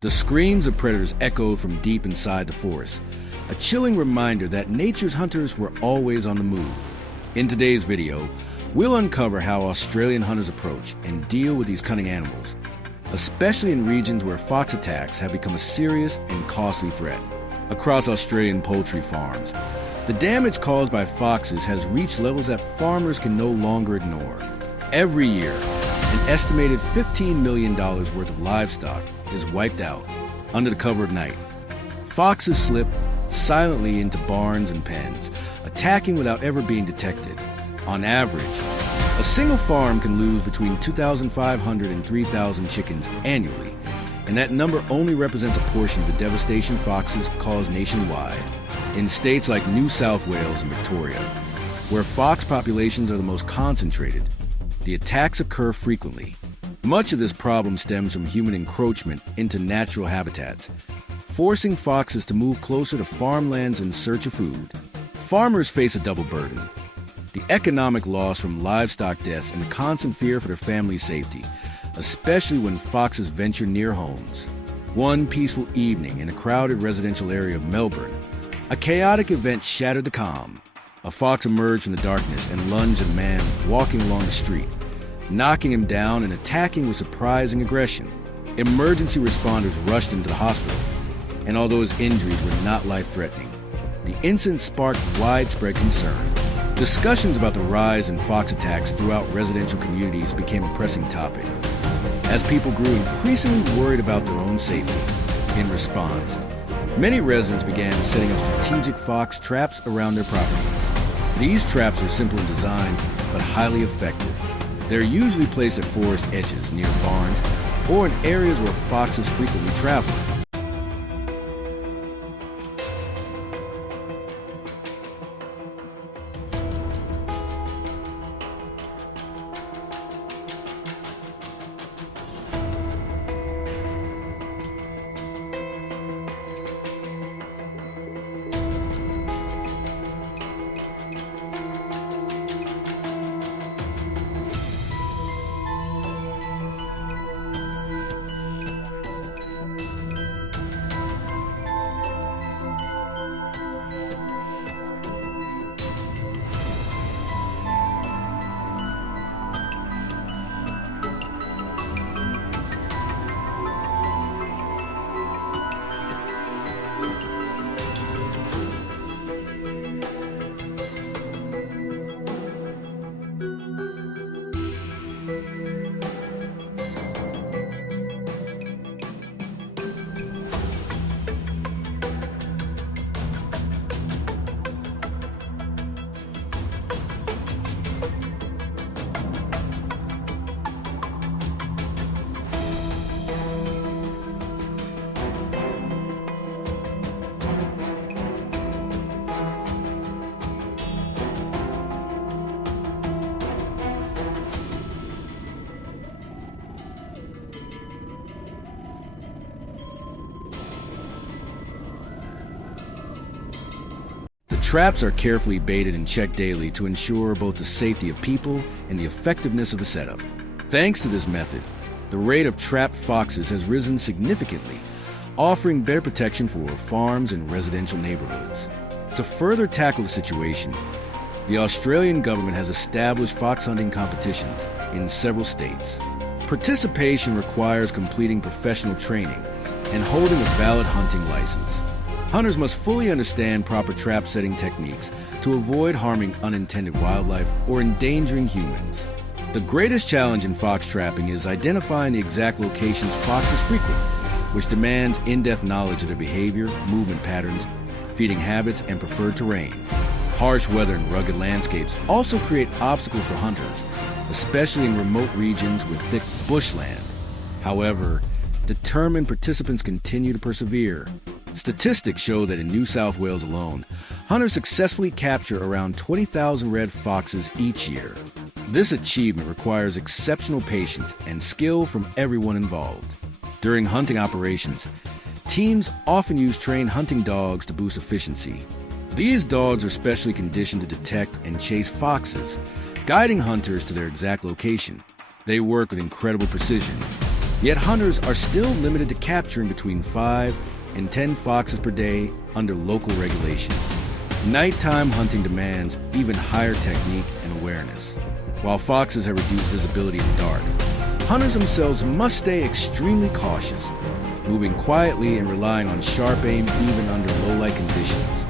The screams of predators echoed from deep inside the forest, a chilling reminder that nature's hunters were always on the move. In today's video, we'll uncover how Australian hunters approach and deal with these cunning animals, especially in regions where fox attacks have become a serious and costly threat. Across Australian poultry farms, the damage caused by foxes has reached levels that farmers can no longer ignore. Every year, an estimated $15 million worth of livestock is wiped out under the cover of night. Foxes slip silently into barns and pens, attacking without ever being detected. On average, a single farm can lose between 2,500 and 3,000 chickens annually, and that number only represents a portion of the devastation foxes cause nationwide. In states like New South Wales and Victoria, where fox populations are the most concentrated, the attacks occur frequently. Much of this problem stems from human encroachment into natural habitats, forcing foxes to move closer to farmlands in search of food. Farmers face a double burden: the economic loss from livestock deaths and the constant fear for their family's safety, especially when foxes venture near homes. One peaceful evening in a crowded residential area of Melbourne, a chaotic event shattered the calm. A fox emerged from the darkness and lunged at a man walking along the street, knocking him down and attacking with surprising aggression. Emergency responders rushed him to the hospital, and although his injuries were not life-threatening, the incident sparked widespread concern. Discussions about the rise in fox attacks throughout residential communities became a pressing topic, as people grew increasingly worried about their own safety. In response, many residents began setting up strategic fox traps around their properties. These traps are simple in design, but highly effective. They're usually placed at forest edges, near barns, or in areas where foxes frequently travel. Traps are carefully baited and checked daily to ensure both the safety of people and the effectiveness of the setup. Thanks to this method, the rate of trapped foxes has risen significantly, offering better protection for farms and residential neighborhoods. To further tackle the situation, the Australian government has established fox hunting competitions in several states. Participation requires completing professional training and holding a valid hunting license. Hunters must fully understand proper trap setting techniques to avoid harming unintended wildlife or endangering humans. The greatest challenge in fox trapping is identifying the exact locations foxes frequent, which demands in-depth knowledge of their behavior, movement patterns, feeding habits, and preferred terrain. Harsh weather and rugged landscapes also create obstacles for hunters, especially in remote regions with thick bushland. However, determined participants continue to persevere. Statistics show that in New South Wales alone, hunters successfully capture around 20,000 red foxes each year. This achievement requires exceptional patience and skill from everyone involved. During hunting operations, teams often use trained hunting dogs to boost efficiency. These dogs are specially conditioned to detect and chase foxes, guiding hunters to their exact location. They work with incredible precision, Yet hunters are still limited to capturing between 5 and 10 foxes per day under local regulations. Nighttime hunting demands even higher technique and awareness. While foxes have reduced visibility in the dark, hunters themselves must stay extremely cautious, moving quietly and relying on sharp aim even under low-light conditions.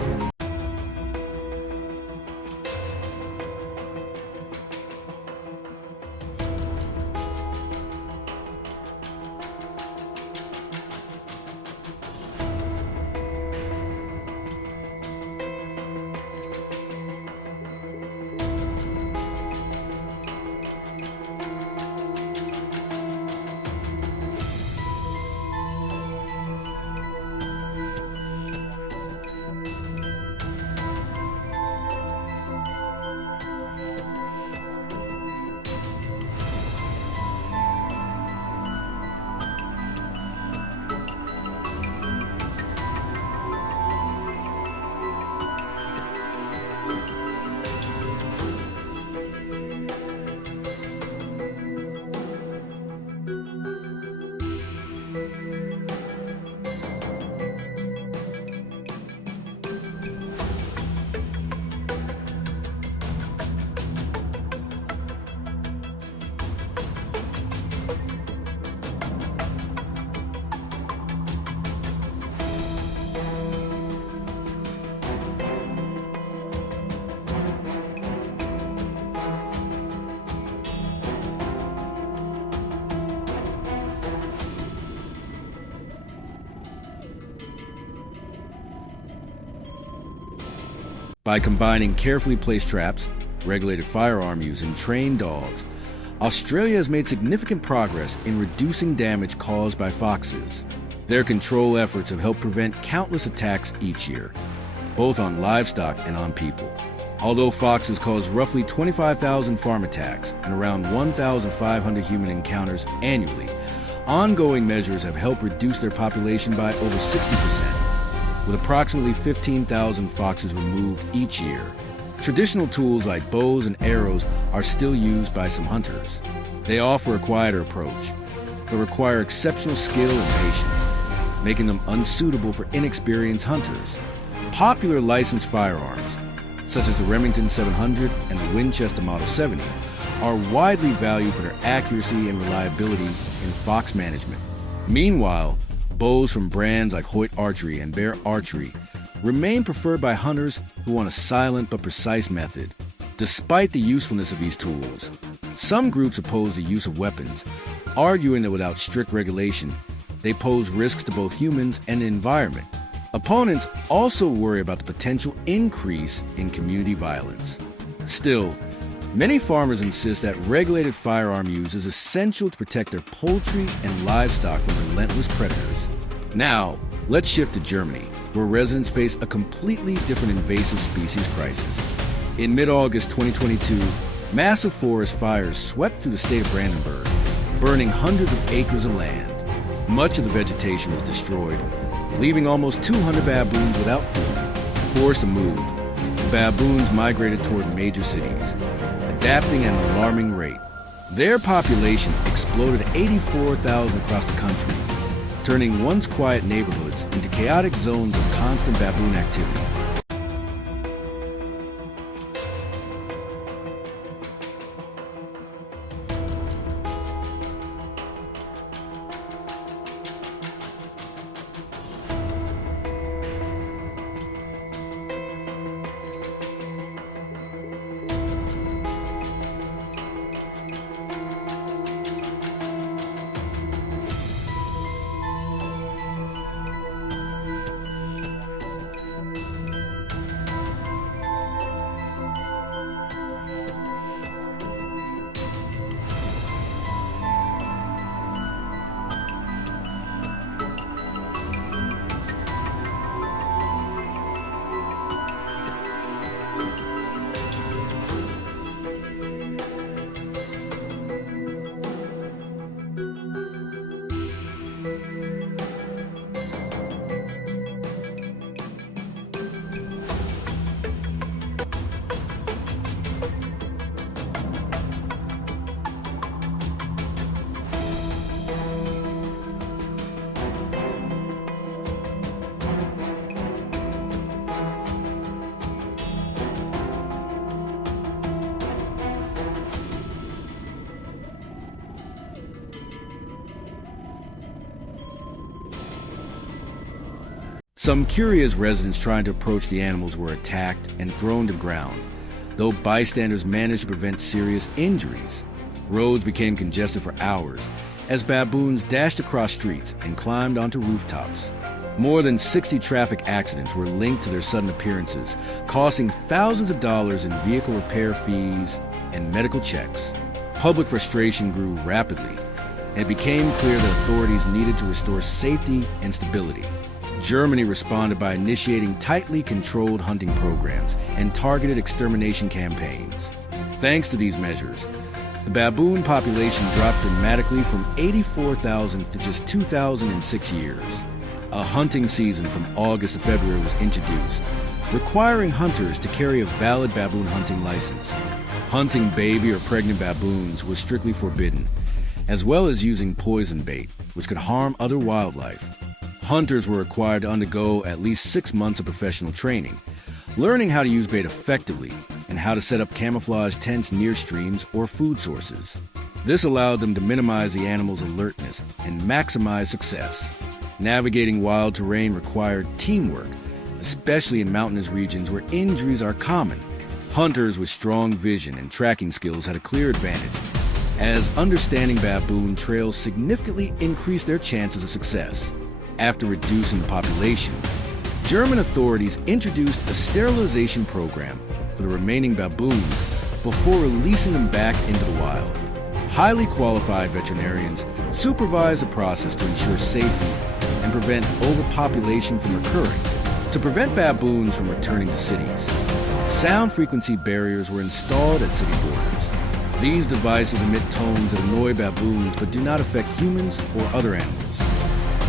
By combining carefully placed traps, regulated firearm use, and trained dogs, Australia has made significant progress in reducing damage caused by foxes. Their control efforts have helped prevent countless attacks each year, both on livestock and on people. Although foxes cause roughly 25,000 farm attacks and around 1,500 human encounters annually, ongoing measures have helped reduce their population by over 60%. With approximately 15,000 foxes removed each year. Traditional tools like bows and arrows are still used by some hunters. They offer a quieter approach, but require exceptional skill and patience, making them unsuitable for inexperienced hunters. Popular licensed firearms, such as the Remington 700 and the Winchester Model 70, are widely valued for their accuracy and reliability in fox management. Meanwhile, bows from brands like Hoyt Archery and Bear Archery remain preferred by hunters who want a silent but precise method. Despite the usefulness of these tools, some groups oppose the use of weapons, arguing that without strict regulation, they pose risks to both humans and the environment. Opponents also worry about the potential increase in community violence. Still, many farmers insist that regulated firearm use is essential to protect their poultry and livestock from relentless predators. Now, let's shift to Germany, where residents face a completely different invasive species crisis. In mid-August 2022, massive forest fires swept through the state of Brandenburg, burning hundreds of acres of land. Much of the vegetation was destroyed, leaving almost 200 baboons without food. Forced to move, the baboons migrated toward major cities, adapting at an alarming rate. Their population exploded 84,000 across the country, turning once quiet neighborhoods into chaotic zones of constant baboon activity. Some curious residents trying to approach the animals were attacked and thrown to the ground, though bystanders managed to prevent serious injuries. Roads became congested for hours as baboons dashed across streets and climbed onto rooftops. More than 60 traffic accidents were linked to their sudden appearances, costing thousands of dollars in vehicle repair fees and medical checks. Public frustration grew rapidly, and it became clear that authorities needed to restore safety and stability. Germany responded by initiating tightly controlled hunting programs and targeted extermination campaigns. Thanks to these measures, the baboon population dropped dramatically from 84,000 to just 2,000 in 6 years. A hunting season from August to February was introduced, requiring hunters to carry a valid baboon hunting license. Hunting baby or pregnant baboons was strictly forbidden, as well as using poison bait, which could harm other wildlife. Hunters were required to undergo at least 6 months of professional training, learning how to use bait effectively and how to set up camouflage tents near streams or food sources. This allowed them to minimize the animals' alertness and maximize success. Navigating wild terrain required teamwork, especially in mountainous regions where injuries are common. Hunters with strong vision and tracking skills had a clear advantage, as understanding baboon trails significantly increased their chances of success. After reducing the population, German authorities introduced a sterilization program for the remaining baboons before releasing them back into the wild. Highly qualified veterinarians supervise the process to ensure safety and prevent overpopulation from occurring. To prevent baboons from returning to cities, sound frequency barriers were installed at city borders. These devices emit tones that annoy baboons but do not affect humans or other animals,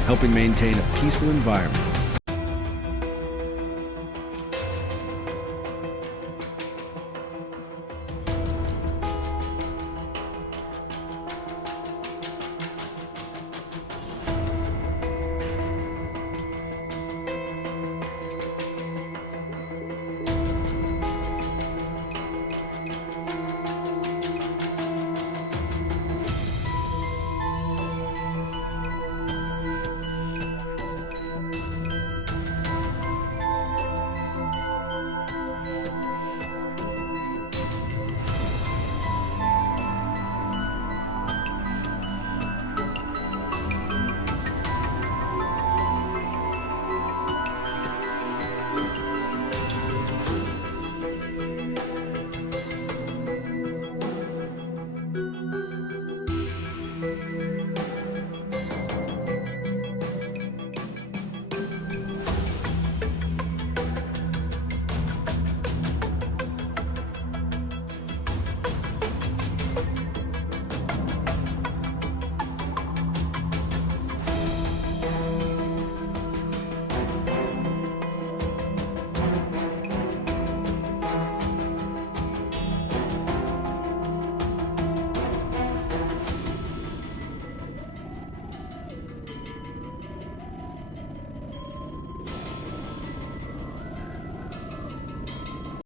helping maintain a peaceful environment